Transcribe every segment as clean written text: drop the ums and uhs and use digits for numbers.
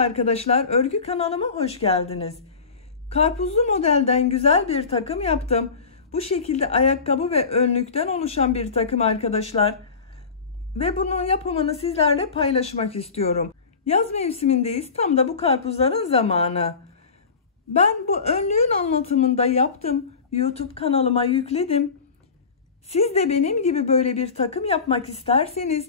arkadaşlar, örgü kanalıma hoş geldiniz. Karpuzlu modelden güzel bir takım yaptım. Bu şekilde ayakkabı ve önlükten oluşan bir takım arkadaşlar. Ve bunun yapımını sizlerle paylaşmak istiyorum. Yaz mevsimindeyiz. Tam da bu karpuzların zamanı. Ben bu önlüğün anlatımını da yaptım. YouTube kanalıma yükledim. Siz de benim gibi böyle bir takım yapmak isterseniz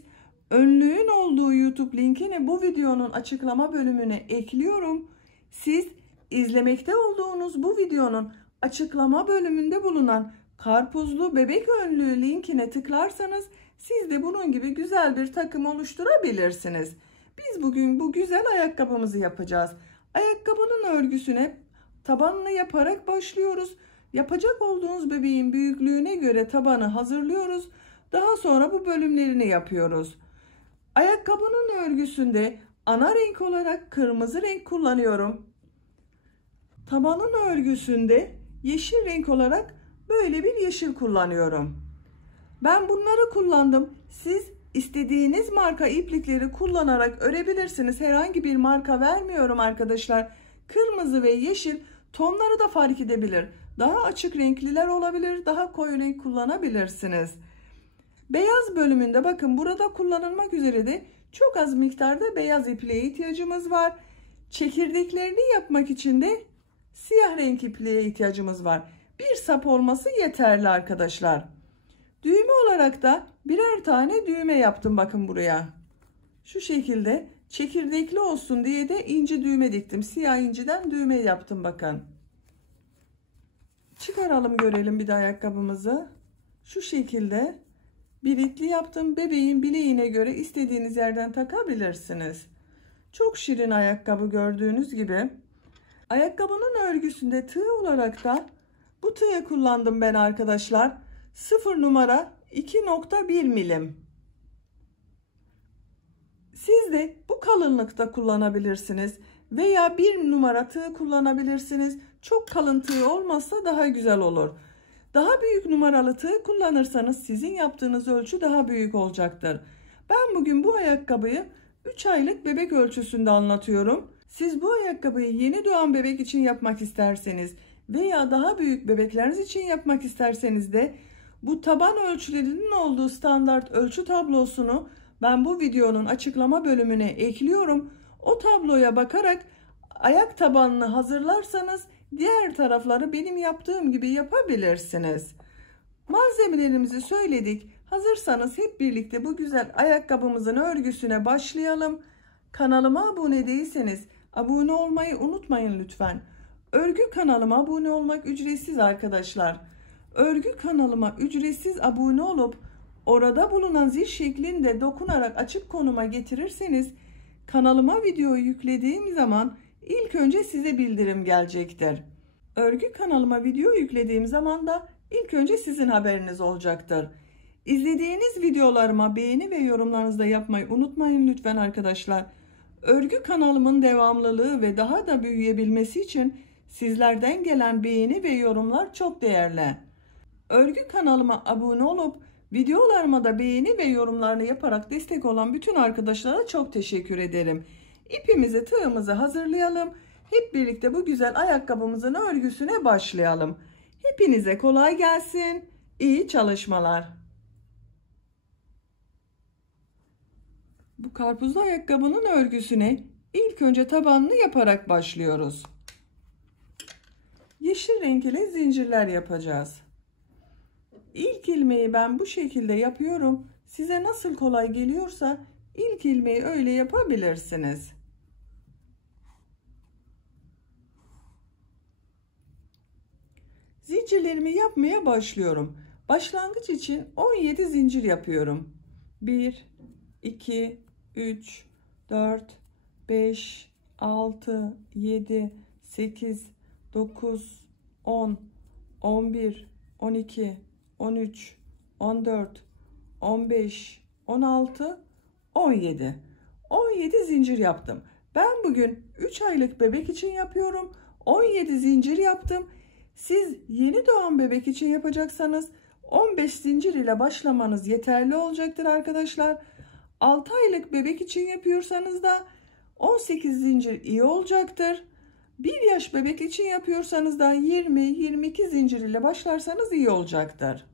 önlüğün olduğu YouTube linkini bu videonun açıklama bölümüne ekliyorum. Siz izlemekte olduğunuz bu videonun açıklama bölümünde bulunan karpuzlu bebek önlüğü linkine tıklarsanız siz de bunun gibi güzel bir takım oluşturabilirsiniz. Biz bugün bu güzel ayakkabımızı yapacağız. Ayakkabının örgüsüne tabanını yaparak başlıyoruz. Yapacak olduğunuz bebeğin büyüklüğüne göre tabanı hazırlıyoruz. Daha sonra bu bölümlerini yapıyoruz. Ayakkabının örgüsünde ana renk olarak kırmızı renk kullanıyorum. Tabanın örgüsünde yeşil renk olarak böyle bir yeşil kullanıyorum. Ben bunları kullandım. Siz istediğiniz marka iplikleri kullanarak örebilirsiniz. Herhangi bir marka vermiyorum arkadaşlar. Kırmızı ve yeşil tonları da fark edebilir. Daha açık renkliler olabilir, daha koyu renk kullanabilirsiniz. Beyaz bölümünde bakın burada kullanılmak üzere de çok az miktarda beyaz ipliğe ihtiyacımız var. Çekirdeklerini yapmak için de siyah renk ipliğe ihtiyacımız var. Bir sap olması yeterli arkadaşlar. Düğme olarak da birer tane düğme yaptım bakın buraya. Şu şekilde çekirdekli olsun diye de inci düğme diktim. Siyah inciden düğme yaptım bakın. Çıkaralım görelim bir de ayakkabımızı. Şu şekilde birikli yaptım. Bebeğin bileğine göre istediğiniz yerden takabilirsiniz. Çok şirin ayakkabı gördüğünüz gibi. Ayakkabının örgüsünde tığ olarak da bu tığı kullandım ben arkadaşlar. 0 numara 2.1 milim. Siz de bu kalınlıkta kullanabilirsiniz. Veya 1 numara tığ kullanabilirsiniz. Çok kalın tığ olmazsa daha güzel olur. Daha büyük numaralı tığ kullanırsanız sizin yaptığınız ölçü daha büyük olacaktır. Ben bugün bu ayakkabıyı 3 aylık bebek ölçüsünde anlatıyorum. Siz bu ayakkabıyı yeni doğan bebek için yapmak isterseniz veya daha büyük bebekleriniz için yapmak isterseniz de bu taban ölçülerinin olduğu standart ölçü tablosunu ben bu videonun açıklama bölümüne ekliyorum. O tabloya bakarak ayak tabanını hazırlarsanız diğer tarafları benim yaptığım gibi yapabilirsiniz. Malzemelerimizi söyledik. Hazırsanız hep birlikte bu güzel ayakkabımızın örgüsüne başlayalım. Kanalıma abone değilseniz abone olmayı unutmayın lütfen. Örgü kanalıma abone olmak ücretsiz arkadaşlar. Örgü kanalıma ücretsiz abone olup orada bulunan zil şeklinde dokunarak açık konuma getirirseniz kanalıma video yüklediğim zaman ilk önce size bildirim gelecektir. Örgü kanalıma video yüklediğim zaman da ilk önce sizin haberiniz olacaktır. İzlediğiniz videolarıma beğeni ve yorumlarınızı da yapmayı unutmayın lütfen arkadaşlar. Örgü kanalımın devamlılığı ve daha da büyüyebilmesi için sizlerden gelen beğeni ve yorumlar çok değerli. Örgü kanalıma abone olup videolarıma da beğeni ve yorumlarını yaparak destek olan bütün arkadaşlara çok teşekkür ederim. İpimizi, tığımızı hazırlayalım. Hep birlikte bu güzel ayakkabımızın örgüsüne başlayalım. Hepinize kolay gelsin. İyi çalışmalar. Bu karpuzlu ayakkabının örgüsüne ilk önce tabanını yaparak başlıyoruz. Yeşil renk ile zincirler yapacağız. İlk ilmeği ben bu şekilde yapıyorum. Size nasıl kolay geliyorsa ilk ilmeği öyle yapabilirsiniz. Zincirlerimi yapmaya başlıyorum. Başlangıç için 17 zincir yapıyorum. 1, 2, 3, 4, 5, 6, 7, 8, 9, 10, 11, 12, 13, 14, 15, 16, 17. 17 zincir yaptım. Ben bugün 3 aylık bebek için yapıyorum. 17 zincir yaptım. Siz yeni doğan bebek için yapacaksanız 15 zincir ile başlamanız yeterli olacaktır arkadaşlar. 6 aylık bebek için yapıyorsanız da 18 zincir iyi olacaktır. 1 yaş bebek için yapıyorsanız da 20-22 zincir ile başlarsanız iyi olacaktır.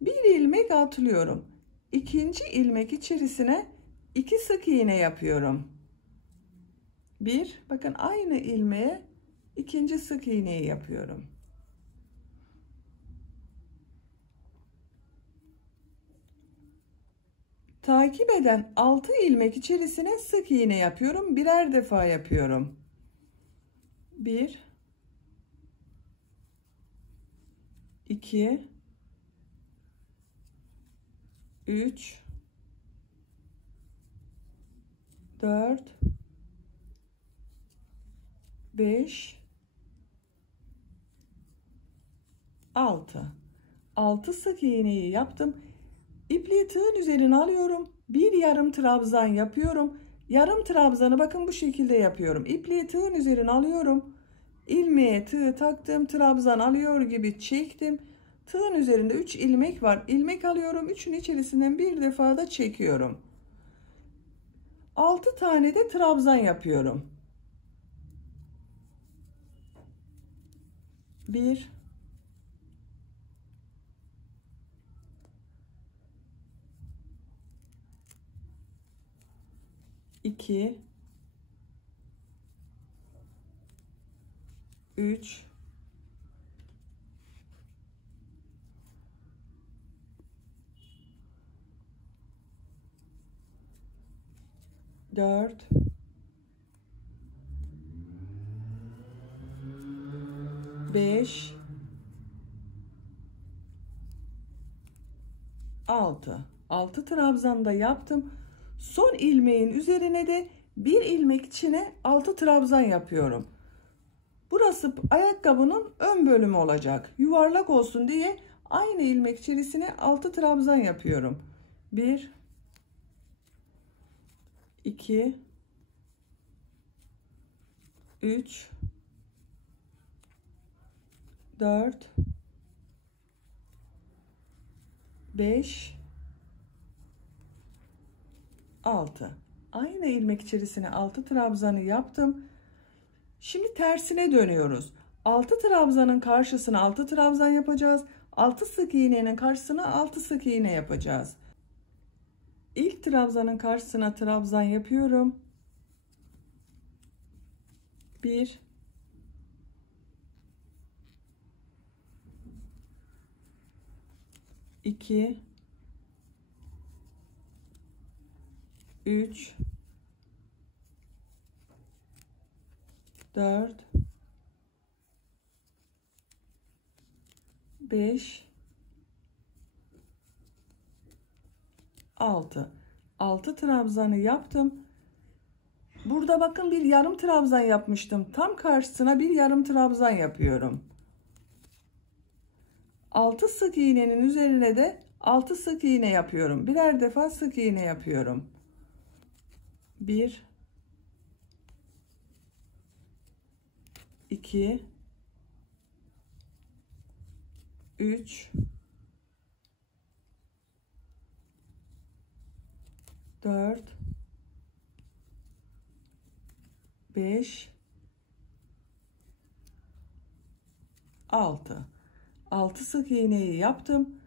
Bir ilmek atlıyorum. İkinci ilmek içerisine 2 sık iğne yapıyorum. Bakın aynı ilmeğe ikinci sık iğneyi yapıyorum. Takip eden 6 ilmek içerisine sık iğne yapıyorum. Birer defa yapıyorum. 1 2 3 4 5 6 sık iğneyi yaptım. İpliği tığın üzerine alıyorum. Bir yarım trabzan yapıyorum. Yarım trabzanı bakın bu şekilde yapıyorum. İpliği tığın üzerine alıyorum. İlmeğe tığı taktım. Trabzan alıyor gibi çektim. Tığın üzerinde 3 ilmek var. İlmek alıyorum. 3'ün içerisinden bir defa da çekiyorum. 6 tane de trabzan yapıyorum. 1 2 3 4 5 6 trabzanda yaptım. Son ilmeğin üzerine de bir ilmek içine 6 trabzan yapıyorum. Burası ayakkabının ön bölümü olacak. Yuvarlak olsun diye aynı ilmek içerisine 6 trabzan yapıyorum. 1 2 3 4 5 6 aynı ilmek içerisine 6 trabzanı yaptım. Şimdi tersine dönüyoruz. 6 trabzanın karşısına 6 trabzan yapacağız. 6 sık iğnenin karşısına 6 sık iğne yapacağız. İlk trabzanın karşısına trabzan yapıyorum. 1 2 3 4 5 6 trabzanı yaptım. Burada bakın bir yarım trabzan yapmıştım. Tam karşısına bir yarım trabzan yapıyorum. 6 sık iğnenin üzerine de 6 sık iğne yapıyorum. Birer defa sık iğne yapıyorum. 1 2 3 4 5 6 sık iğneyi yaptım.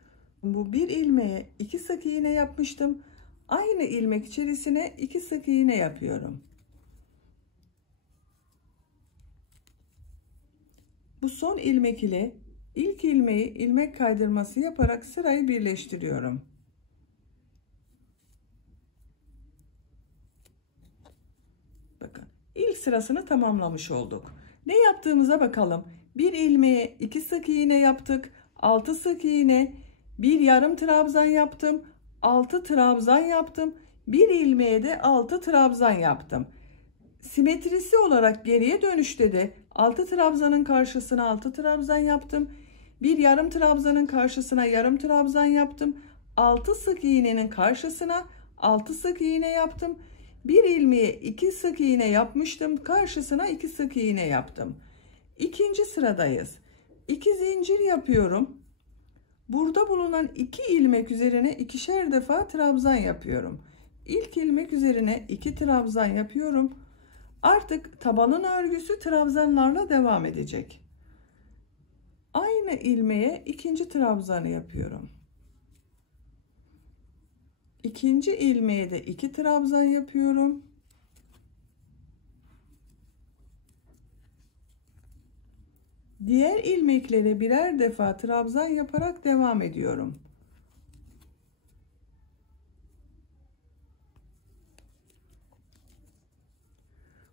Bu bir ilmeğe 2 sık iğne yapmıştım. Aynı ilmek içerisine 2 sık iğne yapıyorum. Bu son ilmek ile ilk ilmeği ilmek kaydırması yaparak sırayı birleştiriyorum. Bakın ilk sırasını tamamlamış olduk. Ne yaptığımıza bakalım. Bir ilmeğe 2 sık iğne yaptık. 6 sık iğne, bir yarım trabzan yaptım. 6 trabzan yaptım. Bir ilmeğe de 6 trabzan yaptım. Simetrisi olarak geriye dönüşte de 6 trabzanın karşısına 6 trabzan yaptım. Bir yarım trabzanın karşısına yarım trabzan yaptım. 6 sık iğnenin karşısına 6 sık iğne yaptım. Bir ilmeğe 2 sık iğne yapmıştım. Karşısına 2 sık iğne yaptım. İkinci sıradayız. 2 zincir yapıyorum. Burada bulunan 2 ilmek üzerine ikişer defa trabzan yapıyorum. ilk ilmek üzerine 2 trabzan yapıyorum. Artık tabanın örgüsü trabzanlarla devam edecek. Aynı ilmeğe ikinci trabzanı yapıyorum. İkinci ilmeğe de 2 trabzan yapıyorum. Diğer ilmeklere birer defa trabzan yaparak devam ediyorum.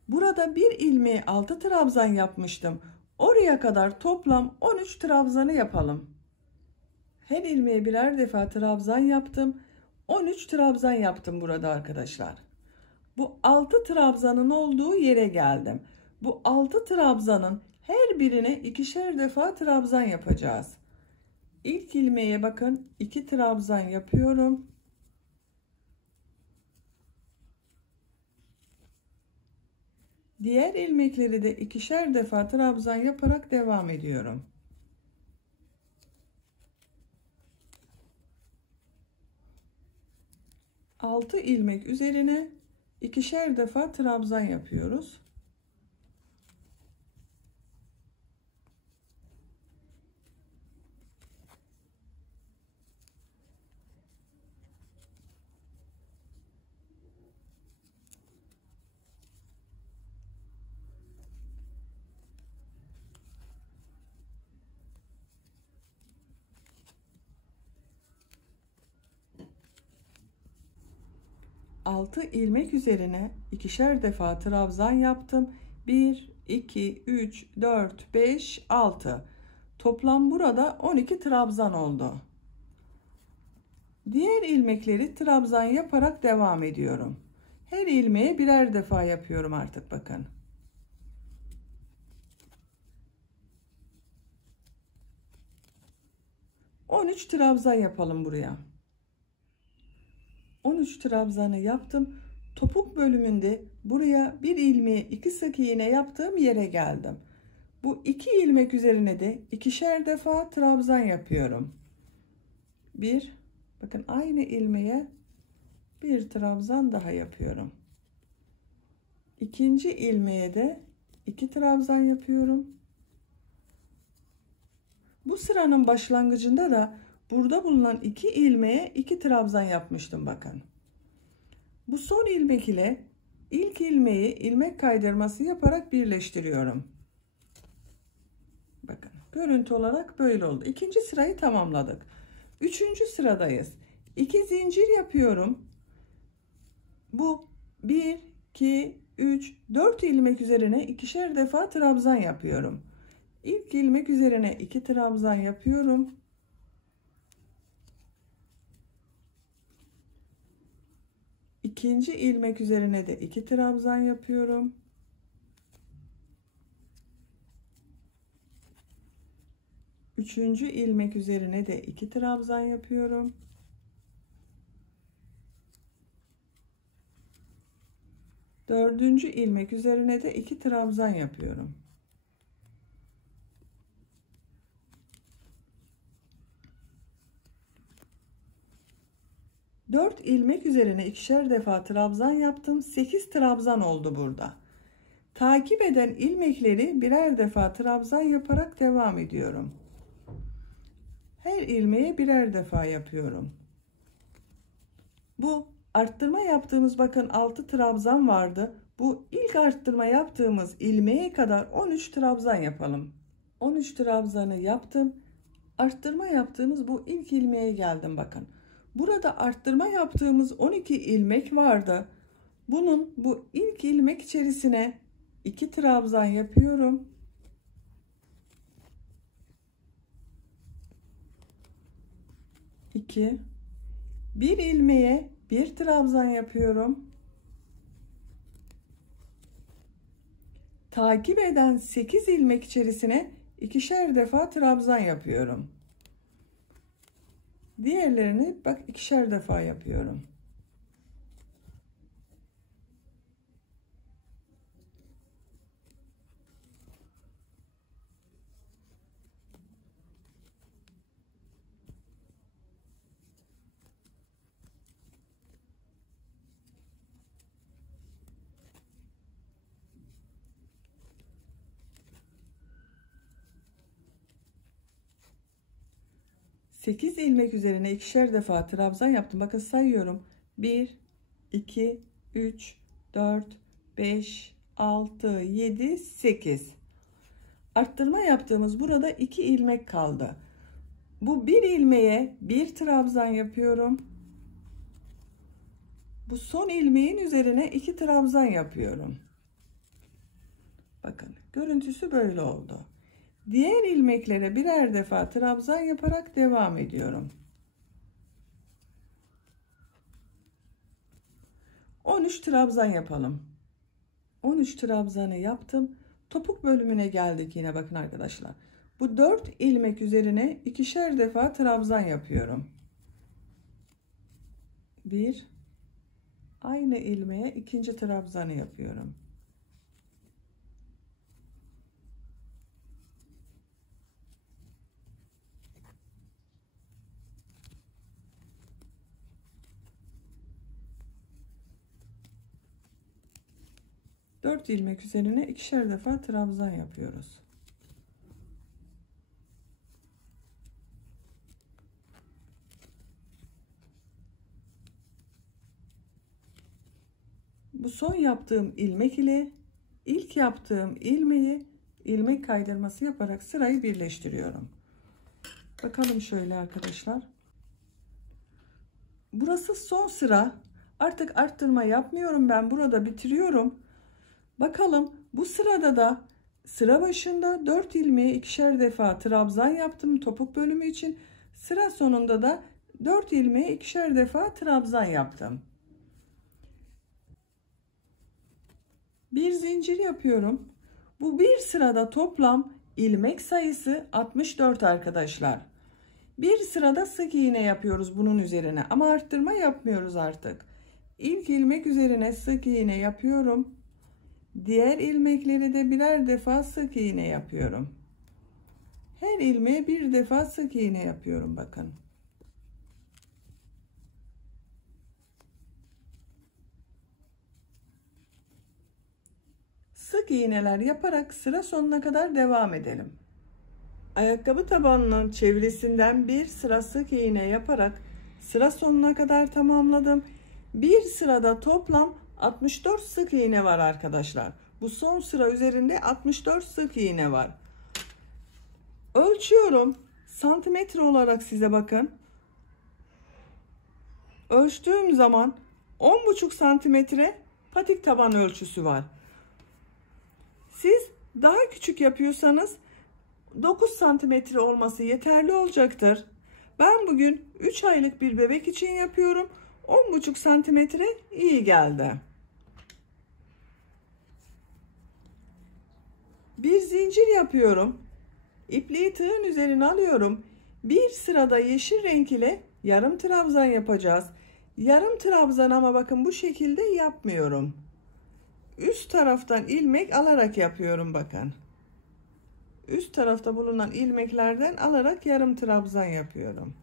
Burada bir ilmeğe 6 trabzan yapmıştım. Oraya kadar toplam 13 trabzanı yapalım. Her ilmeğe birer defa trabzan yaptım. 13 trabzan yaptım burada arkadaşlar. Bu 6 trabzanın olduğu yere geldim. Bu 6 trabzanın her birine ikişer defa trabzan yapacağız. İlk ilmeğe bakın, 2 trabzan yapıyorum. Diğer ilmekleri de ikişer defa trabzan yaparak devam ediyorum. Altı ilmek üzerine ikişer defa trabzan yapıyoruz. Altı ilmek üzerine ikişer defa trabzan yaptım. 1 2 3 4 5 6. Toplam burada 12 trabzan oldu. Diğer ilmekleri trabzan yaparak devam ediyorum. Her ilmeğe birer defa yapıyorum artık bakın. On üç trabzan yapalım buraya. 13 trabzanı yaptım. Topuk bölümünde buraya bir ilmeğe 2 sık iğne yaptığım yere geldim. Bu 2 ilmek üzerine de ikişer defa trabzan yapıyorum. Bir, bakın aynı ilmeğe bir trabzan daha yapıyorum. İkinci ilmeğe de 2 trabzan yapıyorum. Bu sıranın başlangıcında da burada bulunan 2 ilmeğe 2 trabzan yapmıştım bakın. Bu son ilmek ile ilk ilmeği ilmek kaydırması yaparak birleştiriyorum. Bakın görüntü olarak böyle oldu. İkinci sırayı tamamladık. Üçüncü sıradayız. 2 zincir yapıyorum. Bu 1 2 3 4 ilmek üzerine ikişer defa trabzan yapıyorum. İlk ilmek üzerine 2 trabzan yapıyorum. İkinci ilmek üzerine de 2 trabzan yapıyorum. Üçüncü ilmek üzerine de 2 trabzan yapıyorum. Dördüncü ilmek üzerine de 2 trabzan yapıyorum. Dört ilmek üzerine ikişer defa trabzan yaptım. 8 trabzan oldu burada. Takip eden ilmekleri birer defa trabzan yaparak devam ediyorum. Her ilmeğe birer defa yapıyorum. Bu arttırma yaptığımız bakın 6 trabzan vardı. Bu ilk arttırma yaptığımız ilmeğe kadar 13 trabzan yapalım. 13 trabzanı yaptım. Arttırma yaptığımız bu ilk ilmeğe geldim bakın. Burada arttırma yaptığımız 12 ilmek vardı. Bunun bu ilk ilmek içerisine 2 trabzan yapıyorum. İki. Bir ilmeğe bir trabzan yapıyorum. Takip eden 8 ilmek içerisine ikişer defa trabzan yapıyorum. Diğerlerini bak ikişer defa yapıyorum. 8 ilmek üzerine ikişer defa trabzan yaptım. Bakın sayıyorum. 1, 2, 3, 4, 5, 6, 7, 8. Arttırma yaptığımız burada 2 ilmek kaldı. Bu bir ilmeğe bir trabzan yapıyorum. Bu son ilmeğin üzerine 2 trabzan yapıyorum. Bakın görüntüsü böyle oldu. Diğer ilmeklere birer defa trabzan yaparak devam ediyorum. 13 trabzan yapalım. 13 trabzanı yaptım. Topuk bölümüne geldik yine, bakın arkadaşlar. Bu 4 ilmek üzerine ikişer defa trabzan yapıyorum. Bir, aynı ilmeğe ikinci trabzanı yapıyorum. Dört ilmek üzerine ikişer defa trabzan yapıyoruz. Bu son yaptığım ilmek ile ilk yaptığım ilmeği ilmek kaydırması yaparak sırayı birleştiriyorum. Bakalım şöyle arkadaşlar. Burası son sıra. Artık arttırma yapmıyorum, ben burada bitiriyorum. Bakalım bu sırada da sıra başında 4 ilmeği ikişer defa trabzan yaptım topuk bölümü için. Sıra sonunda da 4 ilmeği ikişer defa trabzan yaptım. Bir zincir yapıyorum. Bu bir sırada toplam ilmek sayısı 64 arkadaşlar. Bir sırada sık iğne yapıyoruz bunun üzerine ama arttırma yapmıyoruz artık. İlk ilmek üzerine sık iğne yapıyorum. Diğer ilmekleri de birer defa sık iğne yapıyorum. Her ilmeğe bir defa sık iğne yapıyorum, bakın. Sık iğneler yaparak sıra sonuna kadar devam edelim. Ayakkabı tabanının çevresinden bir sıra sık iğne yaparak sıra sonuna kadar tamamladım. Bir sırada toplam 64 sık iğne var arkadaşlar. Bu son sıra üzerinde 64 sık iğne var. Ölçüyorum. Santimetre olarak size bakın. Ölçtüğüm zaman 10,5 santimetre patik taban ölçüsü var. Siz daha küçük yapıyorsanız 9 santimetre olması yeterli olacaktır. Ben bugün 3 aylık bir bebek için yapıyorum. 10,5 santimetre iyi geldi. Bir zincir yapıyorum. İpliği tığın üzerine alıyorum. Bir sırada yeşil renk ile yarım trabzan yapacağız. Yarım trabzan ama bakın bu şekilde yapmıyorum. Üst taraftan ilmek alarak yapıyorum, bakın. Üst tarafta bulunan ilmeklerden alarak yarım trabzan yapıyorum.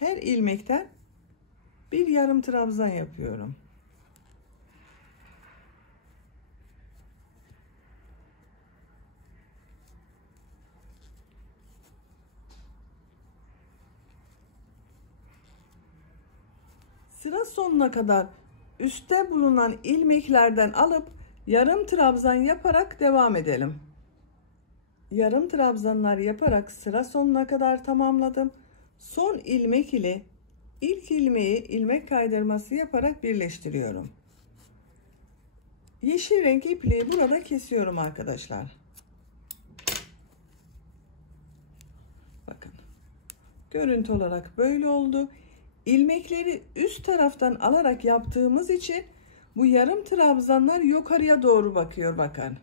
Her ilmekten bir yarım trabzan yapıyorum. Sıra sonuna kadar üstte bulunan ilmeklerden alıp yarım trabzan yaparak devam edelim. Yarım trabzanlar yaparak sıra sonuna kadar tamamladım. Son ilmek ile ilk ilmeği ilmek kaydırması yaparak birleştiriyorum. Yeşil renk ipliği burada kesiyorum arkadaşlar. Bakın. Görüntü olarak böyle oldu. İlmekleri üst taraftan alarak yaptığımız için bu yarım trabzanlar yukarıya doğru bakıyor, bakın.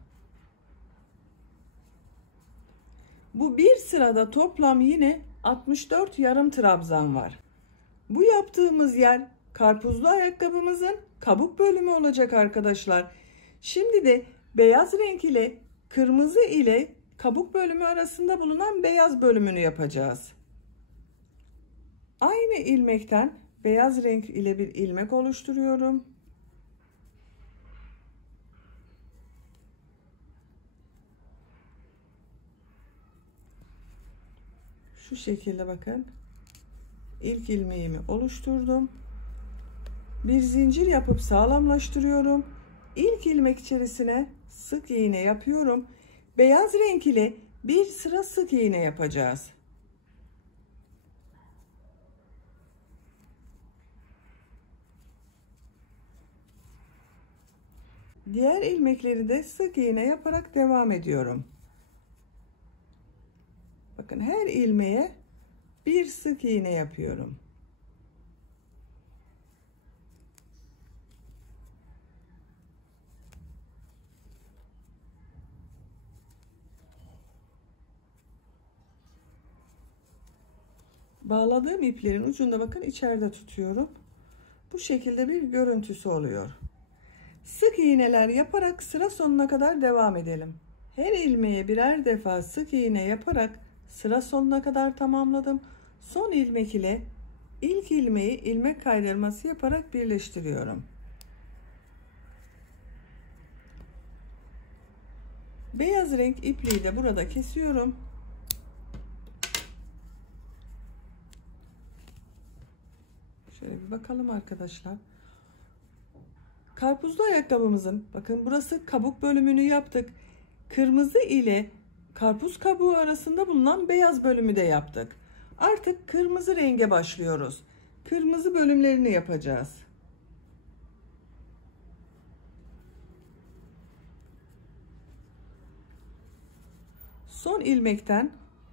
Bu bir sırada toplam yine 64 yarım trabzan var. Bu yaptığımız yer karpuzlu ayakkabımızın kabuk bölümü olacak arkadaşlar. Şimdi de beyaz renk ile kırmızı ile kabuk bölümü arasında bulunan beyaz bölümünü yapacağız. Aynı ilmekten beyaz renk ile bir ilmek oluşturuyorum. Şu şekilde bakın. İlk ilmeğimi oluşturdum. Bir zincir yapıp sağlamlaştırıyorum. İlk ilmek içerisine sık iğne yapıyorum. Beyaz renk ile bir sıra sık iğne yapacağız. Diğer ilmekleri de sık iğne yaparak devam ediyorum. Bakın her ilmeğe bir sık iğne yapıyorum. Bağladığım iplerin ucunda bakın içeride tutuyorum. Bu şekilde bir görüntüsü oluyor. Sık iğneler yaparak sıra sonuna kadar devam edelim. Her ilmeğe birer defa sık iğne yaparak sıra sonuna kadar tamamladım. Son ilmek ile ilk ilmeği ilmek kaydırması yaparak birleştiriyorum. Beyaz renk ipliği de burada kesiyorum. Şöyle bir bakalım arkadaşlar. Karpuzlu ayakkabımızın bakın burası kabuk bölümünü yaptık. Kırmızı ile karpuz kabuğu arasında bulunan beyaz bölümü de yaptık. Artık kırmızı renge başlıyoruz. Kırmızı bölümlerini yapacağız. Son ilmekten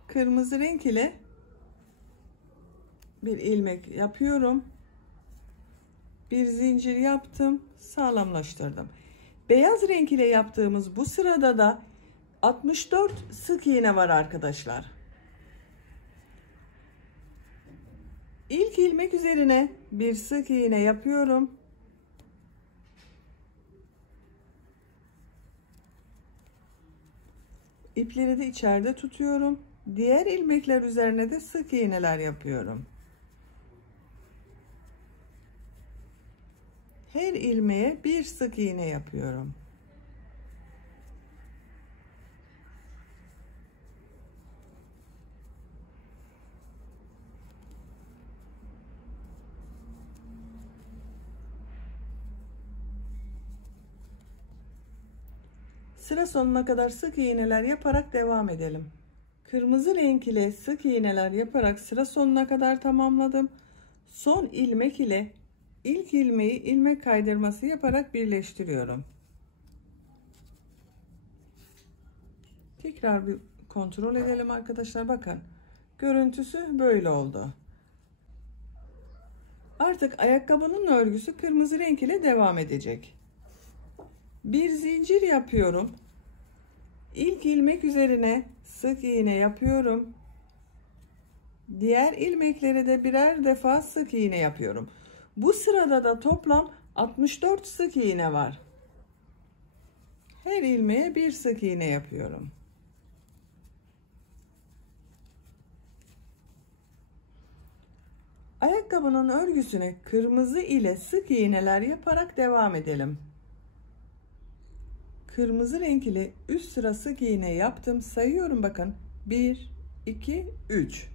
kırmızı renk ile bir ilmek yapıyorum. Bir zincir yaptım, sağlamlaştırdım. Beyaz renk ile yaptığımız bu sırada da 64 sık iğne var arkadaşlar. İlk ilmek üzerine bir sık iğne yapıyorum. İpleri de içeride tutuyorum. Diğer ilmekler üzerine de sık iğneler yapıyorum. Her ilmeğe bir sık iğne yapıyorum. Sıra sonuna kadar sık iğneler yaparak devam edelim. Kırmızı renk ile sık iğneler yaparak sıra sonuna kadar tamamladım. Son ilmek ile ilk ilmeği ilmek kaydırması yaparak birleştiriyorum. Tekrar bir kontrol edelim arkadaşlar. Bakın görüntüsü böyle oldu. Artık ayakkabının örgüsü kırmızı renk ile devam edecek. Bir zincir yapıyorum. İlk ilmek üzerine sık iğne yapıyorum. Diğer ilmeklere de birer defa sık iğne yapıyorum. Bu sırada da toplam 64 sık iğne var. Her ilmeğe bir sık iğne yapıyorum. Ayakkabının örgüsüne kırmızı ile sık iğneler yaparak devam edelim. Kırmızı renk ile üst sıra sık iğne yaptım. Sayıyorum bakın. 1, 2, 3.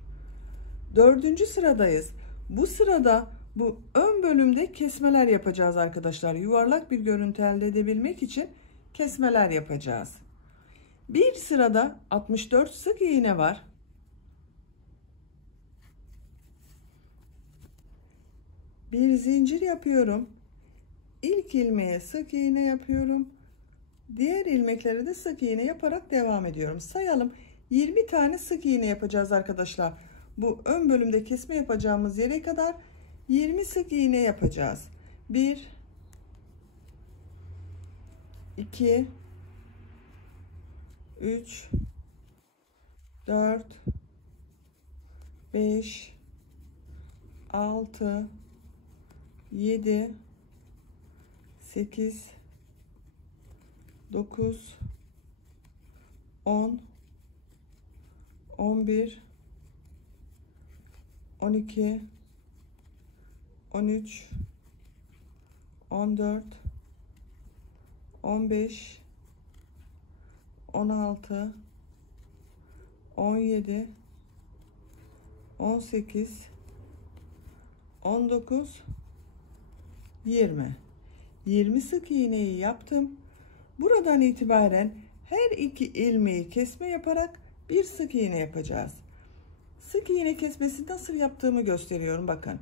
Dördüncü sıradayız. Bu sırada bu ön bölümde kesmeler yapacağız arkadaşlar. Yuvarlak bir görüntü elde edebilmek için kesmeler yapacağız. Bir sırada 64 sık iğne var. Bir zincir yapıyorum. İlk ilmeğe sık iğne yapıyorum. Diğer ilmeklere de sık iğne yaparak devam ediyorum. Sayalım. 20 tane sık iğne yapacağız arkadaşlar. Bu ön bölümde kesme yapacağımız yere kadar 20 sık iğne yapacağız. 1 2 3 4 5 6 7 8 9 10 11 12 13 14 15 16 17 18, 19, 20. 20 sık iğneyi yaptım. Buradan itibaren her iki ilmeği kesme yaparak bir sık iğne yapacağız. Sık iğne kesmesi nasıl yaptığımı gösteriyorum. Bakın.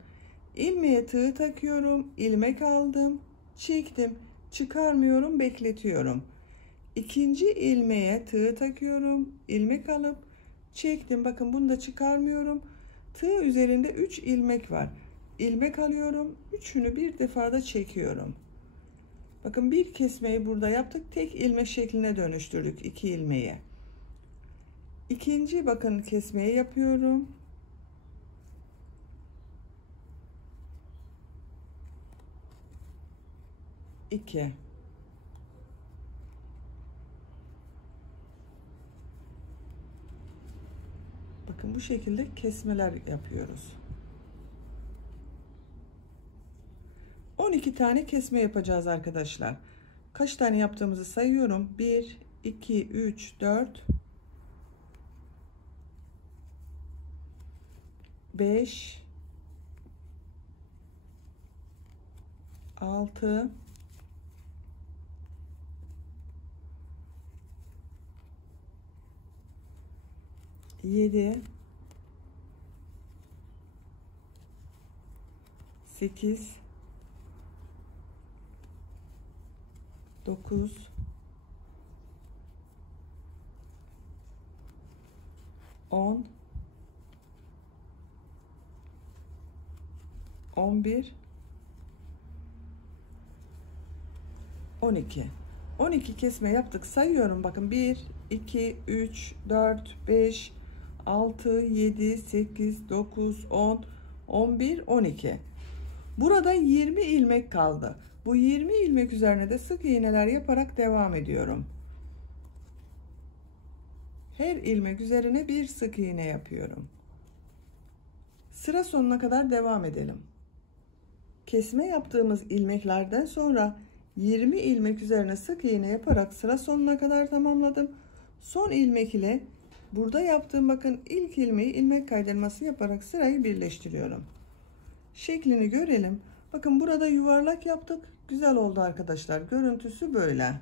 İlmeğe tığ takıyorum, ilmek aldım, çektim, çıkarmıyorum, bekletiyorum. İkinci ilmeğe tığ takıyorum, ilmek alıp çektim. Bakın bunu da çıkarmıyorum. Tığ üzerinde 3 ilmek var. İlmek alıyorum, üçünü bir defada çekiyorum. Bakın bir kesmeyi burada yaptık, tek ilmek şekline dönüştürdük 2 ilmeği. İkinci bakın kesmeyi yapıyorum. İki. Bakın bu şekilde kesmeler yapıyoruz. 12 tane kesme yapacağız arkadaşlar. Kaç tane yaptığımızı sayıyorum. 1, 2, 3, 4, 5, 6, 7, 8, 9, 10, 11, 12. 12 kesme yaptık. Sayıyorum. Bakın 1, 2, 3, 4, 5, 6, 7, 8, 9, 10, 11, 12. Burada 20 ilmek kaldı. Bu 20 ilmek üzerine de sık iğneler yaparak devam ediyorum. Her ilmek üzerine bir sık iğne yapıyorum. Sıra sonuna kadar devam edelim. Kesme yaptığımız ilmeklerden sonra 20 ilmek üzerine sık iğne yaparak sıra sonuna kadar tamamladım. Son ilmek ile burada yaptığım bakın ilk ilmeği ilmek kaydırması yaparak sırayı birleştiriyorum. Şeklini görelim. Bakın burada yuvarlak yaptık. Güzel oldu arkadaşlar. Görüntüsü böyle.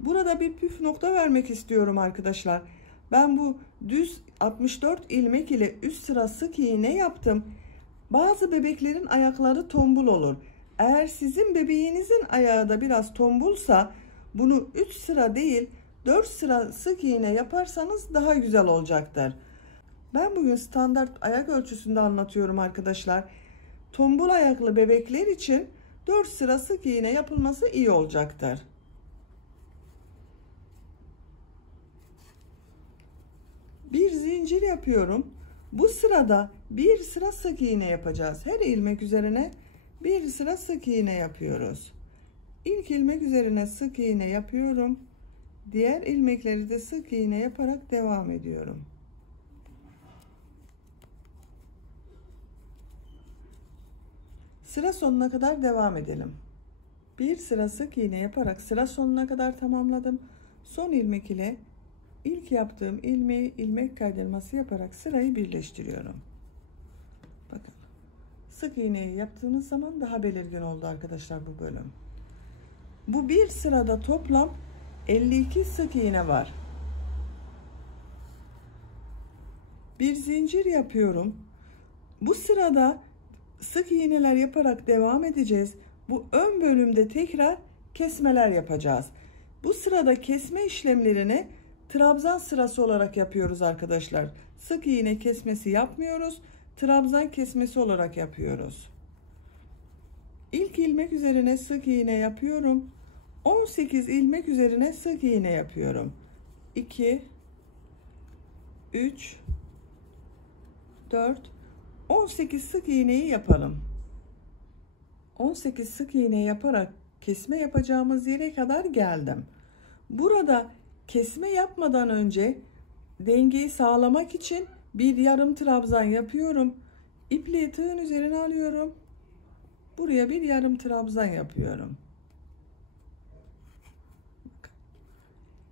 Burada bir püf nokta vermek istiyorum arkadaşlar. Ben bu düz 64 ilmek ile üst sıra sık iğne yaptım. Bazı bebeklerin ayakları tombul olur. Eğer sizin bebeğinizin ayağı da biraz tombulsa bunu 3 sıra değil 4 sıra sık iğne yaparsanız daha güzel olacaktır. Ben bugün standart ayak ölçüsünde anlatıyorum arkadaşlar. Tombul ayaklı bebekler için 4 sıra sık iğne yapılması iyi olacaktır. Bir zincir yapıyorum. Bu sırada bir sıra sık iğne yapacağız. Her ilmek üzerine bir sıra sık iğne yapıyoruz. İlk ilmek üzerine sık iğne yapıyorum. Diğer ilmekleri de sık iğne yaparak devam ediyorum. Sıra sonuna kadar devam edelim. Bir sıra sık iğne yaparak sıra sonuna kadar tamamladım. Son ilmek ile ilk yaptığım ilmeği ilmek kaydırması yaparak sırayı birleştiriyorum. Bakın. Sık iğneyi yaptığımız zaman daha belirgin oldu arkadaşlar bu bölüm. Bu bir sırada toplam 52 sık iğne var. Bir zincir yapıyorum. Bu sırada sık iğneler yaparak devam edeceğiz. Bu ön bölümde tekrar kesmeler yapacağız. Bu sırada kesme işlemlerini trabzan sırası olarak yapıyoruz arkadaşlar. Sık iğne kesmesi yapmıyoruz. Trabzan kesmesi olarak yapıyoruz. İlk ilmek üzerine sık iğne yapıyorum. 18 ilmek üzerine sık iğne yapıyorum. 2 3 4 18 sık iğneyi yapalım. 18 sık iğne yaparak kesme yapacağımız yere kadar geldim. Burada kesme yapmadan önce dengeyi sağlamak için bir yarım trabzan yapıyorum. İpliği tığın üzerine alıyorum. Buraya bir yarım trabzan yapıyorum.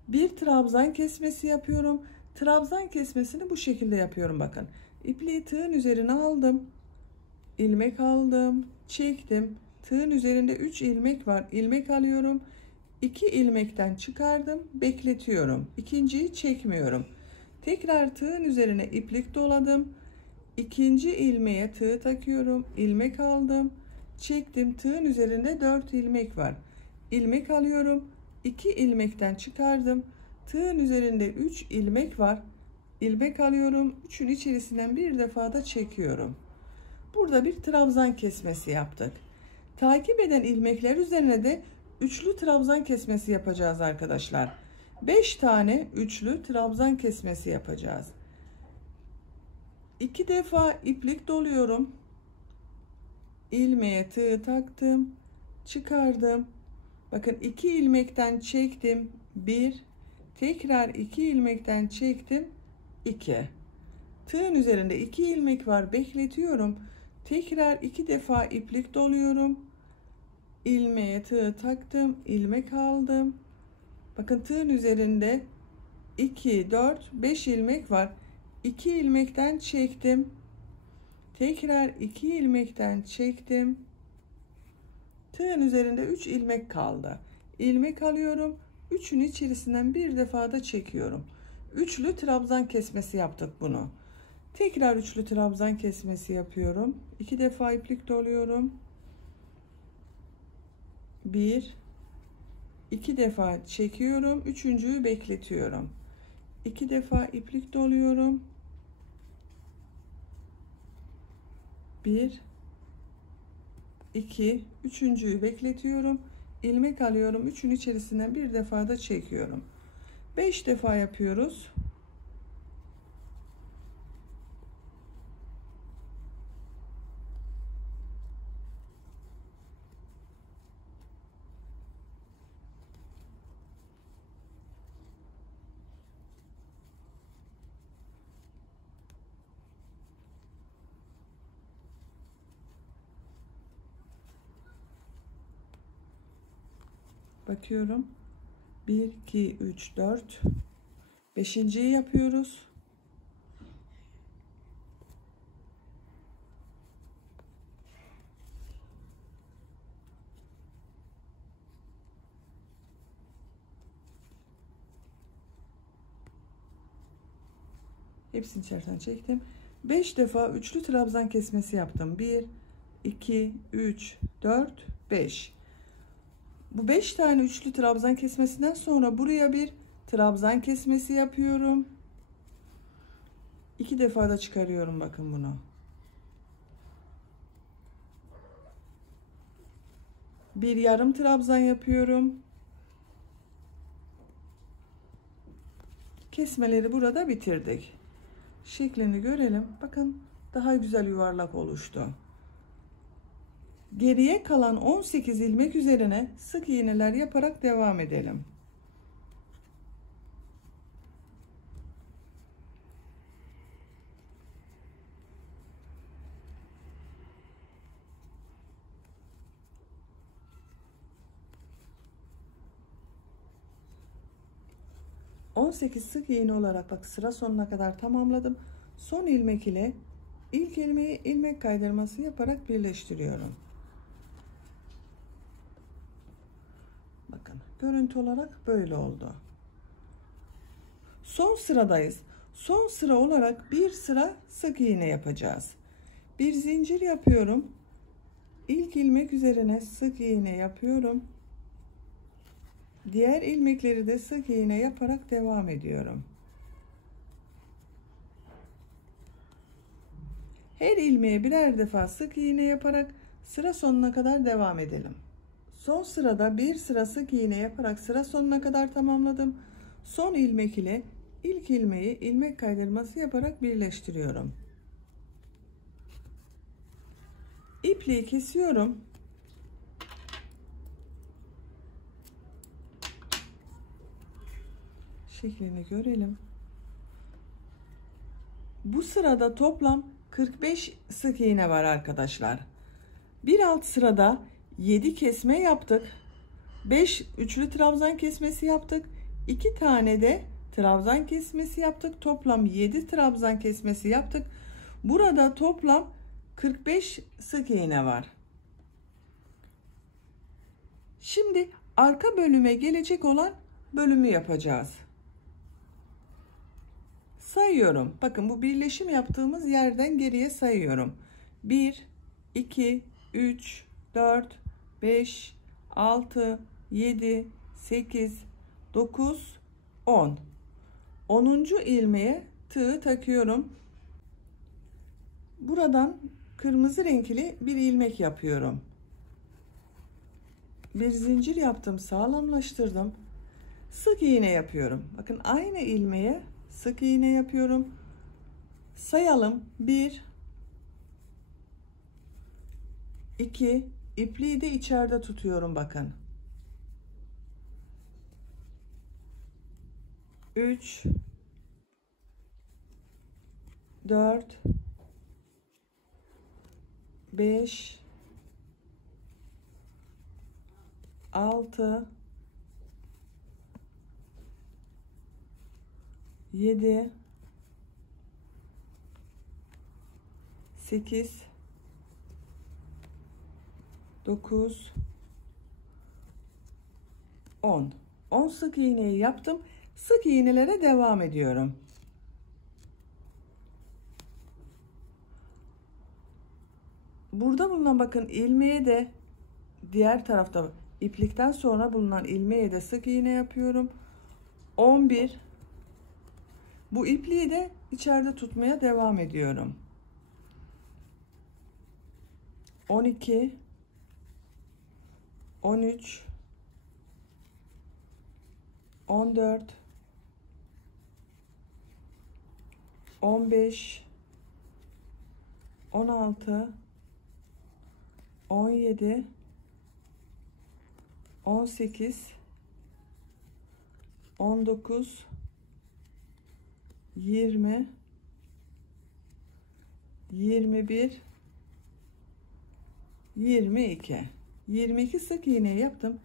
Bir trabzan kesmesi yapıyorum. Trabzan kesmesini bu şekilde yapıyorum bakın. İpliği tığın üzerine aldım. İlmek aldım, çektim. Tığın üzerinde 3 ilmek var. İlmek alıyorum. 2 ilmekten çıkardım, bekletiyorum. İkinciyi çekmiyorum. Tekrar tığın üzerine iplik doladım. İkinci ilmeğe tığ takıyorum. İlmek aldım, çektim. Tığın üzerinde 4 ilmek var. İlmek alıyorum. 2 ilmekten çıkardım. Tığın üzerinde 3 ilmek var. İlmek alıyorum. 3'ün içerisinden bir defa da çekiyorum. Burada bir trabzan kesmesi yaptık. Takip eden ilmekler üzerine de üçlü trabzan kesmesi yapacağız arkadaşlar. 5 tane üçlü trabzan kesmesi yapacağız. 2 defa iplik doluyorum. İlmeğe tığ taktım, çıkardım. Bakın 2 ilmekten çektim, 1, tekrar 2 ilmekten çektim, 2. Tığın üzerinde 2 ilmek var, bekletiyorum. Tekrar 2 defa iplik doluyorum. İlmeğe tığ taktım, ilmek aldım. Bakın tığın üzerinde 2, 4, 5 ilmek var. 2 ilmekten çektim. Tekrar 2 ilmekten çektim. Tığın üzerinde 3 ilmek kaldı. İlmek alıyorum. 3'ün içerisinden bir defa da çekiyorum. Üçlü trabzan kesmesi yaptık bunu. Tekrar üçlü trabzan kesmesi yapıyorum. 2 defa iplik doluyorum. 1, 2 defa çekiyorum. Üçüncüyü bekletiyorum. 2 defa iplik doluyorum. 1, 2, üçüncüyü bekletiyorum. İlmek alıyorum. 3'ün içerisinden bir defa da çekiyorum. 5 defa yapıyoruz. Bakıyorum. 1, 2, 3, 4. Beşinciyi yapıyoruz. Hepsini içerisinden çektim. 5 defa üçlü trabzan kesmesi yaptım. 1, 2, 3, 4, 5. Bu 5 tane üçlü trabzan kesmesinden sonra buraya bir trabzan kesmesi yapıyorum. 2 defa da çıkarıyorum bakın bunu. Bir yarım trabzan yapıyorum. Kesmeleri burada bitirdik. Şeklini görelim. Bakın daha güzel yuvarlak oluştu. Geriye kalan 18 ilmek üzerine sık iğneler yaparak devam edelim. ...18 sık iğne olarak bak sıra sonuna kadar tamamladım. Son ilmek ile ilk ilmeği ilmek kaydırması yaparak birleştiriyorum. Bakın görüntü olarak böyle oldu. Son sıradayız. Son sıra olarak bir sıra sık iğne yapacağız. Bir zincir yapıyorum. İlk ilmek üzerine sık iğne yapıyorum. Diğer ilmekleri de sık iğne yaparak devam ediyorum. Her ilmeğe birer defa sık iğne yaparak sıra sonuna kadar devam edelim. Son sırada bir sıra sık iğne yaparak sıra sonuna kadar tamamladım. Son ilmek ile ilk ilmeği ilmek kaydırması yaparak birleştiriyorum. İpliği kesiyorum. Şeklini görelim. Bu sırada toplam 45 sık iğne var arkadaşlar. Bir alt sırada 7 kesme yaptık. 5 üçlü trabzan kesmesi yaptık. 2 tane de trabzan kesmesi yaptık. Toplam 7 trabzan kesmesi yaptık. Burada toplam 45 sık iğne var. Şimdi arka bölüme gelecek olan bölümü yapacağız. Sayıyorum. Bakın bu birleşim yaptığımız yerden geriye sayıyorum. 1, 2, 3, 4, 5, 6, 7, 8, 9, 10. 10. ilmeğe tığ takıyorum. Buradan kırmızı renkli bir ilmek yapıyorum. Bir zincir yaptım, sağlamlaştırdım. Sık iğne yapıyorum. Bakın aynı ilmeğe sık iğne yapıyorum. Sayalım. 1, 2, ipliği de içeride tutuyorum bakın. 3, 4, 5, 6, 7, 8, 9, 10. 10 sık iğneyi yaptım. Sık iğnelere devam ediyorum. Burada bulunan bakın ilmeğe de diğer tarafta iplikten sonra bulunan ilmeğe de sık iğne yapıyorum. 11. Bu ipliği de içeride tutmaya devam ediyorum. 12, 13, 14, 15, 16, 17, 18, 19, 20, 21, 22. 22 sık iğne yaptım.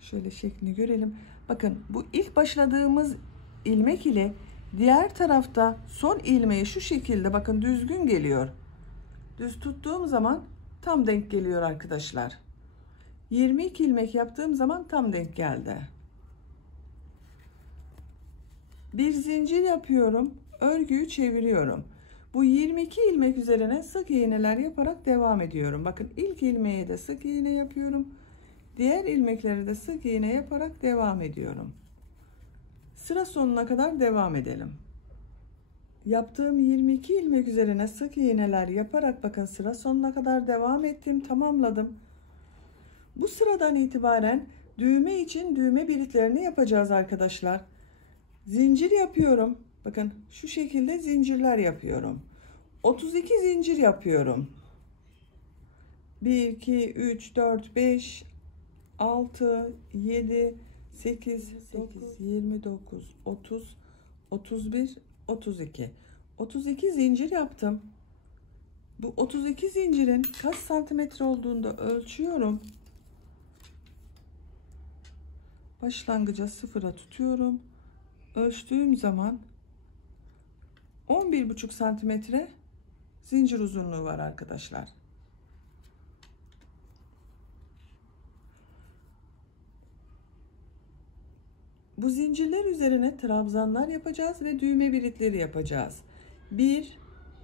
Şöyle şeklini görelim. Bakın bu ilk başladığımız ilmek ile diğer tarafta son ilmeği şu şekilde bakın düzgün geliyor. Düz tuttuğum zaman tam denk geliyor arkadaşlar. 22 ilmek yaptığım zaman tam denk geldi. Bir zincir yapıyorum. Örgüyü çeviriyorum. Bu 22 ilmek üzerine sık iğneler yaparak devam ediyorum. Bakın ilk ilmeğe de sık iğne yapıyorum. Diğer ilmekleri de sık iğne yaparak devam ediyorum. Sıra sonuna kadar devam edelim. Yaptığım 22 ilmek üzerine sık iğneler yaparak bakın sıra sonuna kadar devam ettim, tamamladım. Bu sıradan itibaren düğme için düğme biritlerini yapacağız arkadaşlar. Zincir yapıyorum. Bakın şu şekilde zincirler yapıyorum. 32 zincir yapıyorum. 1, 2, 3, 4, 5, 6, 7, 8, 9, 29, 30, 31, 32. 32 zincir yaptım. Bu 32 zincirin kaç santimetre olduğunu da ölçüyorum. Başlangıca sıfıra tutuyorum. Ölçtüğüm zaman 11,5 santimetre zincir uzunluğu var arkadaşlar. Bu zincirler üzerine trabzanlar yapacağız ve düğme biritleri yapacağız. 1,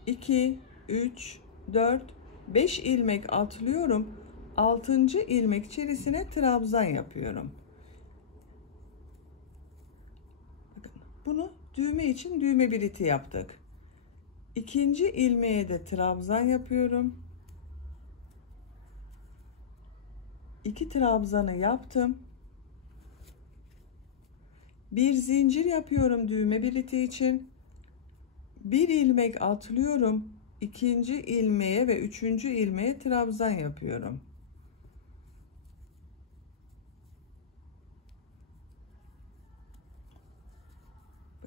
2, 3, 4, 5 ilmek atlıyorum. 6. ilmek içerisine trabzan yapıyorum. Bakın, bunu düğme için düğme biriti yaptık. 2. ilmeğe de trabzan yapıyorum. 2 trabzanı yaptım. Bir zincir yapıyorum düğme biriti için. Bir ilmek atlıyorum. 2. ilmeğe ve 3. ilmeğe trabzan yapıyorum.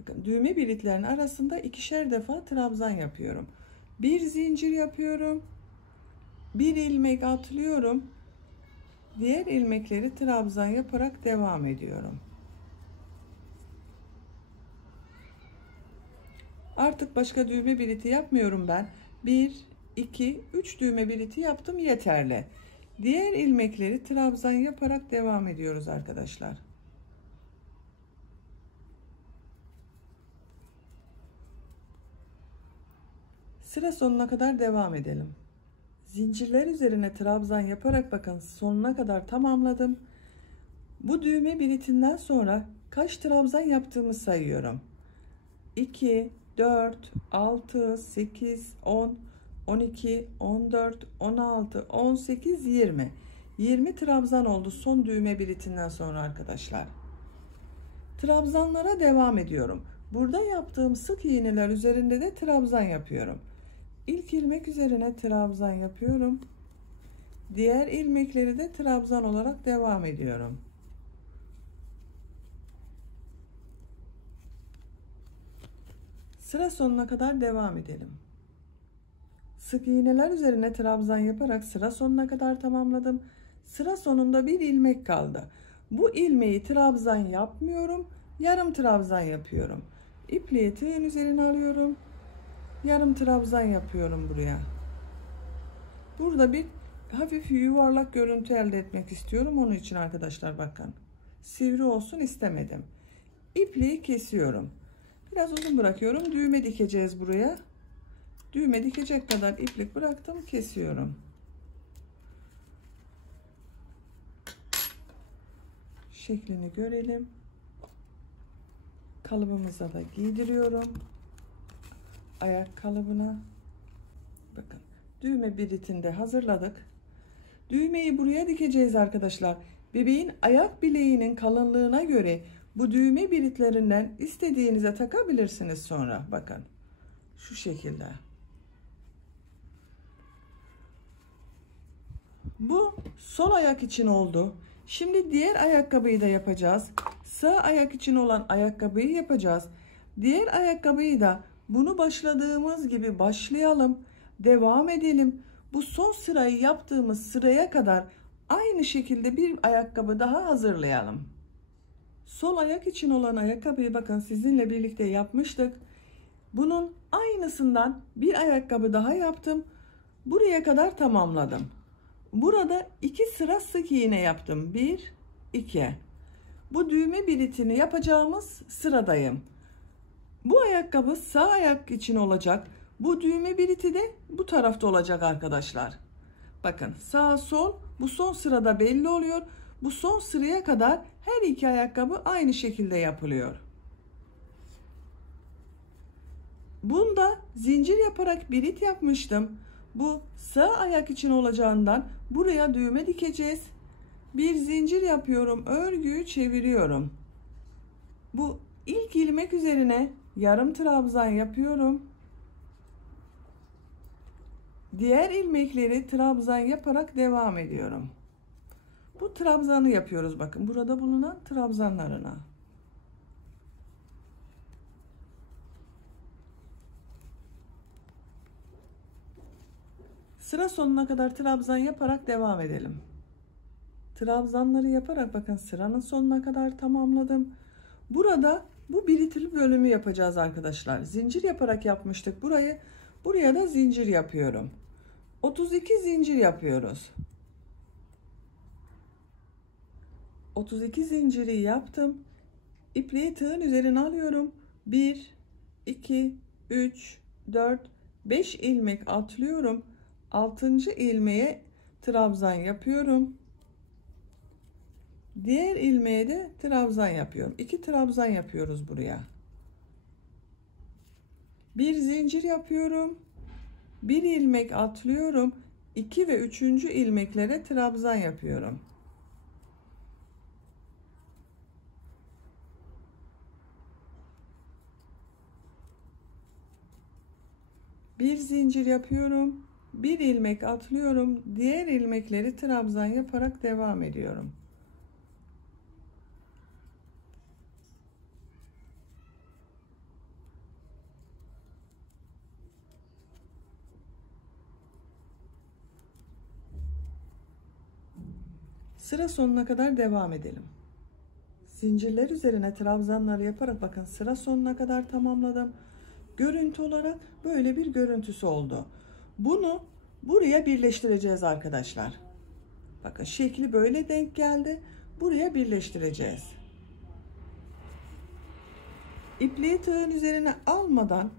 Bakın düğme biritlerinin arasında ikişer defa trabzan yapıyorum. Bir zincir yapıyorum. Bir ilmek atlıyorum. Diğer ilmekleri trabzan yaparak devam ediyorum. Artık başka düğme biliti yapmıyorum ben. 1, 2, 3 düğme biliti yaptım, yeterli. Diğer ilmekleri trabzan yaparak devam ediyoruz arkadaşlar. Sıra sonuna kadar devam edelim. Zincirler üzerine trabzan yaparak bakın sonuna kadar tamamladım. Bu düğme bilitinden sonra kaç trabzan yaptığımı sayıyorum. 2, 4, 6, 8, 10, 12, 14, 16, 18, 20. 20 trabzan oldu son düğme bilitinden sonra arkadaşlar. Trabzanlara devam ediyorum. Burada yaptığım sık iğneler üzerinde de trabzan yapıyorum. İlk ilmek üzerine trabzan yapıyorum. Diğer ilmekleri de trabzan olarak devam ediyorum. Sıra sonuna kadar devam edelim. Sık iğneler üzerine trabzan yaparak sıra sonuna kadar tamamladım. Sıra sonunda bir ilmek kaldı. Bu ilmeği trabzan yapmıyorum, yarım trabzan yapıyorum. İpliği tığın üzerine alıyorum. Yarım trabzan yapıyorum buraya. Burada bir hafif yuvarlak görüntü elde etmek istiyorum. Onun için arkadaşlar bakın. Sivri olsun istemedim. İpliği kesiyorum. Biraz uzun bırakıyorum. Düğme dikeceğiz buraya. Düğme dikecek kadar iplik bıraktım. Kesiyorum. Şeklini görelim. Kalıbımıza da giydiriyorum. Ayak kalıbına. Bakın. Düğme bilitini de hazırladık. Düğmeyi buraya dikeceğiz arkadaşlar. Bebeğin ayak bileğinin kalınlığına göre bu düğme biritlerinden istediğinize takabilirsiniz sonra. Bakın. Şu şekilde. Bu sol ayak için oldu. Şimdi diğer ayakkabıyı da yapacağız. Sağ ayak için olan ayakkabıyı yapacağız. Diğer ayakkabıyı da bunu başladığımız gibi başlayalım. Devam edelim. Bu son sırayı yaptığımız sıraya kadar aynı şekilde bir ayakkabı daha hazırlayalım. Sol ayak için olan ayakkabıyı bakın sizinle birlikte yapmıştık. Bunun aynısından bir ayakkabı daha yaptım. Buraya kadar tamamladım. Burada 2 sıra sık iğne yaptım. 1, 2. Bu düğme bilitini yapacağımız sıradayım. Bu ayakkabı sağ ayak için olacak. Bu düğme biliti de bu tarafta olacak arkadaşlar. Bakın sağ sol bu son sırada belli oluyor. Bu son sıraya kadar her iki ayakkabı aynı şekilde yapılıyor. Bunda zincir yaparak birit yapmıştım. Bu sağ ayak için olacağından buraya düğme dikeceğiz. Bir zincir yapıyorum, örgüyü çeviriyorum. Bu ilk ilmek üzerine yarım trabzan yapıyorum. Diğer ilmekleri trabzan yaparak devam ediyorum. Bu trabzanı yapıyoruz bakın burada bulunan trabzanlarına. Sıra sonuna kadar trabzan yaparak devam edelim. Trabzanları yaparak bakın sıranın sonuna kadar tamamladım. Burada bu biritili bölümü yapacağız arkadaşlar. Zincir yaparak yapmıştık burayı. Buraya da zincir yapıyorum. 32 zincir yapıyoruz. 32 zinciri yaptım. İpliği tığın üzerine alıyorum. 1, 2, 3, 4, 5 ilmek atlıyorum. 6. ilmeğe trabzan yapıyorum. Diğer ilmeğe de trabzan yapıyorum. 2 trabzan yapıyoruz buraya. Bir zincir yapıyorum. Bir ilmek atlıyorum. 2 ve 3. ilmeklere trabzan yapıyorum. Bir zincir yapıyorum. Bir ilmek atlıyorum. Diğer ilmekleri trabzan yaparak devam ediyorum. Sıra sonuna kadar devam edelim. Zincirler üzerine trabzanları yaparak bakın sıra sonuna kadar tamamladım. Görüntü olarak böyle bir görüntüsü oldu. Bunu buraya birleştireceğiz arkadaşlar. Bakın şekli böyle denk geldi. Buraya birleştireceğiz. İpliği tığın üzerine almadan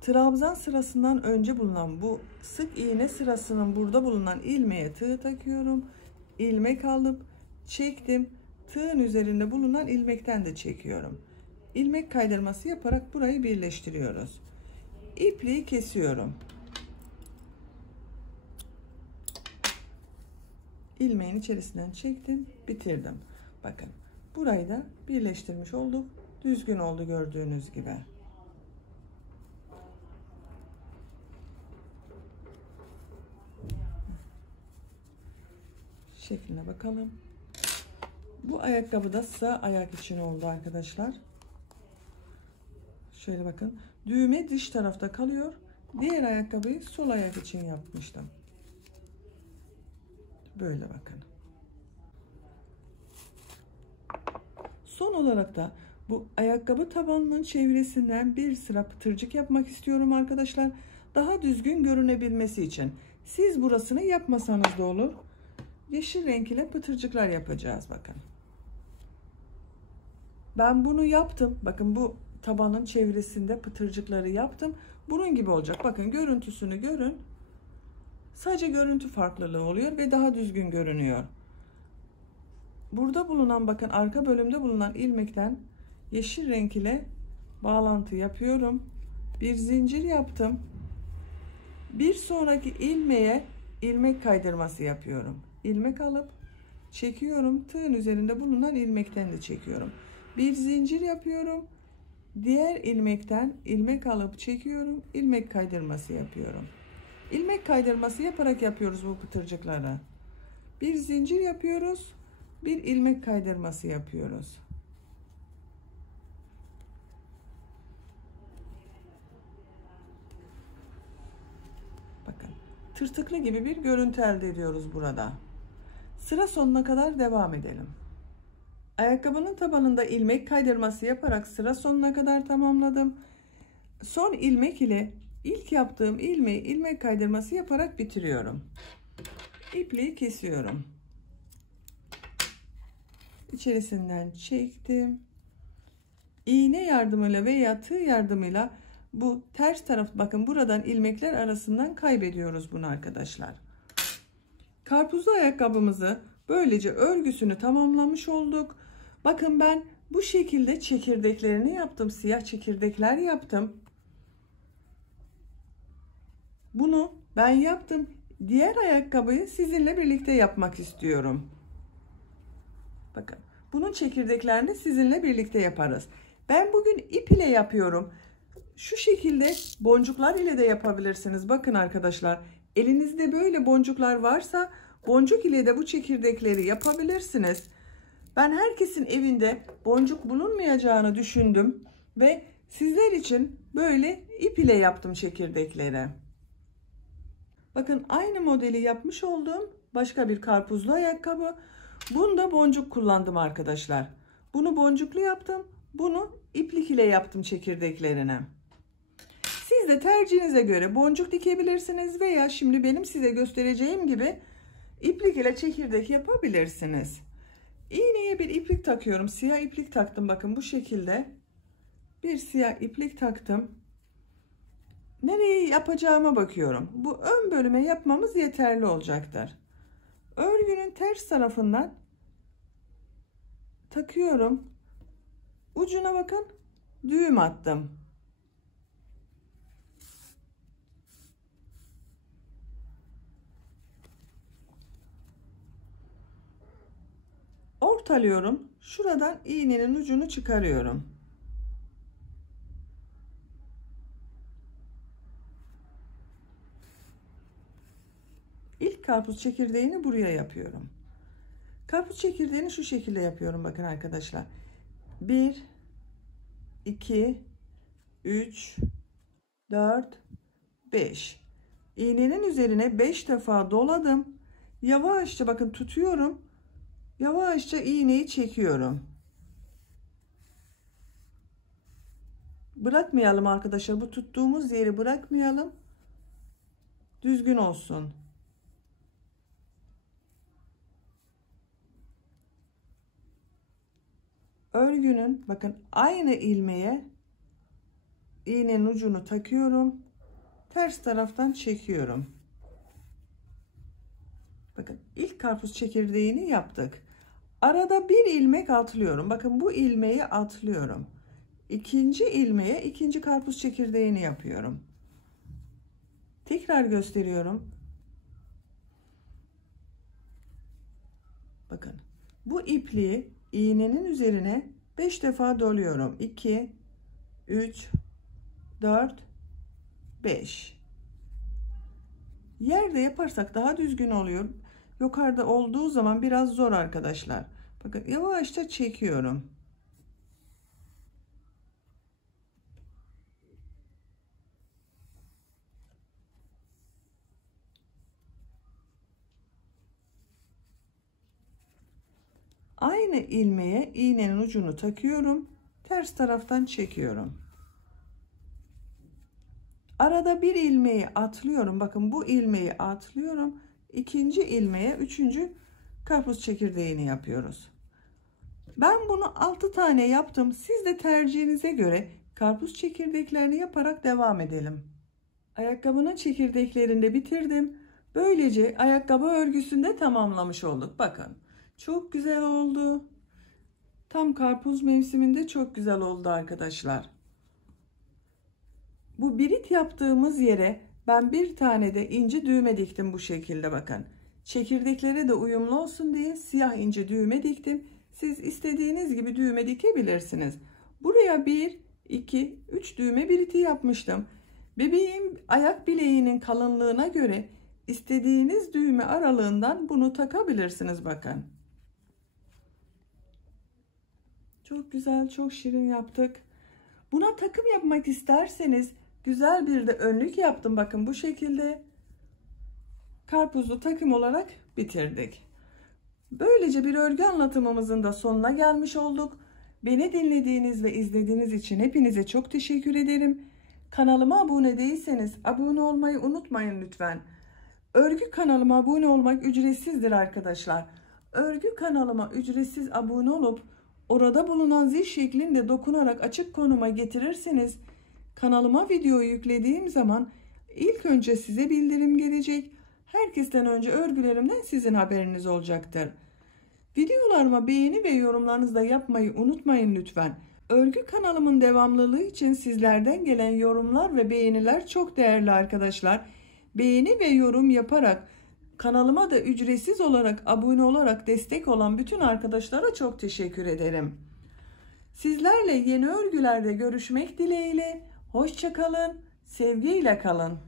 trabzan sırasından önce bulunan bu sık iğne sırasının burada bulunan ilmeğe tığ takıyorum. İlmek alıp çektim. Tığın üzerinde bulunan ilmekten de çekiyorum. İlmek kaydırması yaparak burayı birleştiriyoruz. İpliği kesiyorum. İlmeğin içerisinden çektim, bitirdim. Bakın burayı da birleştirmiş olduk. Düzgün oldu gördüğünüz gibi. Şekline bakalım. Bu ayakkabı da sağ ayak için oldu arkadaşlar. Şöyle bakın. Düğme dış tarafta kalıyor. Diğer ayakkabıyı sol ayak için yapmıştım. Böyle bakın. Son olarak da bu ayakkabı tabanının çevresinden bir sıra pıtırcık yapmak istiyorum arkadaşlar. Daha düzgün görünebilmesi için. Siz burasını yapmasanız da olur. Yeşil renk ile pıtırcıklar yapacağız bakın. Ben bunu yaptım. Bakın bu tabanın çevresinde pıtırcıkları yaptım. Bunun gibi olacak. Bakın görüntüsünü görün. Sadece görüntü farklılığı oluyor ve daha düzgün görünüyor. Burada bulunan bakın arka bölümde bulunan ilmekten yeşil renk ile bağlantı yapıyorum. Bir zincir yaptım. Bir sonraki ilmeğe ilmek kaydırması yapıyorum. İlmek alıp çekiyorum. Tığın üzerinde bulunan ilmekten de çekiyorum. Bir zincir yapıyorum. Diğer ilmekten ilmek alıp çekiyorum. İlmek kaydırması yapıyorum. İlmek kaydırması yaparak yapıyoruz bu pıtırcıkları. Bir zincir yapıyoruz. Bir ilmek kaydırması yapıyoruz. Bakın tırtıklı gibi bir görüntü elde ediyoruz burada. Sıra sonuna kadar devam edelim. Ayakkabının tabanında ilmek kaydırması yaparak sıra sonuna kadar tamamladım. Son ilmek ile ilk yaptığım ilmeği ilmek kaydırması yaparak bitiriyorum. İpliği kesiyorum. İçerisinden çektim. İğne yardımıyla veya tığ yardımıyla bu ters taraf bakın buradan ilmekler arasından kaybediyoruz bunu arkadaşlar. Karpuzlu ayakkabımızı böylece örgüsünü tamamlamış olduk. Bakın ben bu şekilde çekirdeklerini yaptım. Siyah çekirdekler yaptım. Bunu ben yaptım. Diğer ayakkabıyı sizinle birlikte yapmak istiyorum. Bakın bunun çekirdeklerini sizinle birlikte yaparız. Ben bugün ip ile yapıyorum. Şu şekilde boncuklar ile de yapabilirsiniz. Bakın arkadaşlar elinizde böyle boncuklar varsa boncuk ile de bu çekirdekleri yapabilirsiniz. Ben herkesin evinde boncuk bulunmayacağını düşündüm ve sizler için böyle ip ile yaptım çekirdekleri. Bakın aynı modeli yapmış olduğum başka bir karpuzlu ayakkabı. Bunda boncuk kullandım arkadaşlar. Bunu boncuklu yaptım. Bunu iplik ile yaptım çekirdeklerine. Siz de tercihinize göre boncuk dikebilirsiniz veya şimdi benim size göstereceğim gibi iplik ile çekirdek yapabilirsiniz. İğneye bir iplik takıyorum. Siyah iplik taktım. Bakın bu şekilde. Bir siyah iplik taktım. Nereye yapacağıma bakıyorum. Bu ön bölüme yapmamız yeterli olacaktır. Örgünün ters tarafından takıyorum. Ucuna bakın. Düğüm attım. Ortalıyorum. Şuradan iğnenin ucunu çıkarıyorum. İlk karpuz çekirdeğini buraya yapıyorum. Karpuz çekirdeğini şu şekilde yapıyorum bakın arkadaşlar. 1 2 3 4 5 iğnenin üzerine 5 defa doladım. Yavaşça bakın tutuyorum. Yavaşça iğneyi çekiyorum. Bırakmayalım arkadaşlar. Bu tuttuğumuz yeri bırakmayalım. Düzgün olsun. Örgünün bakın aynı ilmeğe iğnenin ucunu takıyorum. Ters taraftan çekiyorum. Bakın ilk karpuz çekirdeğini yaptık. Arada bir ilmek atlıyorum. Bakın bu ilmeği atlıyorum. İkinci ilmeğe ikinci karpuz çekirdeğini yapıyorum. Tekrar gösteriyorum. Bakın bu ipliği iğnenin üzerine 5 defa doluyorum. 2 3 4 5. Yerde yaparsak daha düzgün oluyor. Yukarıda olduğu zaman biraz zor arkadaşlar. Bakın yavaşça çekiyorum. Aynı ilmeğe iğnenin ucunu takıyorum. Ters taraftan çekiyorum. Arada bir ilmeği atlıyorum. Bakın bu ilmeği atlıyorum. İkinci ilmeğe üçüncü karpuz çekirdeğini yapıyoruz. Ben bunu 6 tane yaptım. Siz de tercihinize göre karpuz çekirdeklerini yaparak devam edelim. Ayakkabının çekirdeklerini de bitirdim. Böylece ayakkabı örgüsünü de tamamlamış olduk. Bakın çok güzel oldu. Tam karpuz mevsiminde çok güzel oldu arkadaşlar. Bu birit yaptığımız yere ben bir tane de ince düğme diktim bu şekilde bakın. Çekirdeklere de uyumlu olsun diye siyah ince düğme diktim. Siz istediğiniz gibi düğme dikebilirsiniz. Buraya 1, 2, 3 düğme biriti yapmıştım. Bebeğin ayak bileğinin kalınlığına göre istediğiniz düğme aralığından bunu takabilirsiniz bakın. Çok güzel, çok şirin yaptık. Buna takım yapmak isterseniz güzel bir de önlük yaptım. Bakın bu şekilde karpuzlu takım olarak bitirdik. Böylece bir örgü anlatımımızın da sonuna gelmiş olduk. Beni dinlediğiniz ve izlediğiniz için hepinize çok teşekkür ederim. Kanalıma abone değilseniz abone olmayı unutmayın lütfen. Örgü kanalıma abone olmak ücretsizdir arkadaşlar. Örgü kanalıma ücretsiz abone olup orada bulunan zil şeklinde dokunarak açık konuma getirirseniz kanalıma videoyu yüklediğim zaman ilk önce size bildirim gelecek. Herkesten önce örgülerimden sizin haberiniz olacaktır. Videolarıma beğeni ve yorumlarınızı da yapmayı unutmayın lütfen. Örgü kanalımın devamlılığı için sizlerden gelen yorumlar ve beğeniler çok değerli arkadaşlar. Beğeni ve yorum yaparak kanalıma da ücretsiz olarak abone olarak destek olan bütün arkadaşlara çok teşekkür ederim. Sizlerle yeni örgülerde görüşmek dileğiyle. Hoşça kalın, sevgiyle kalın.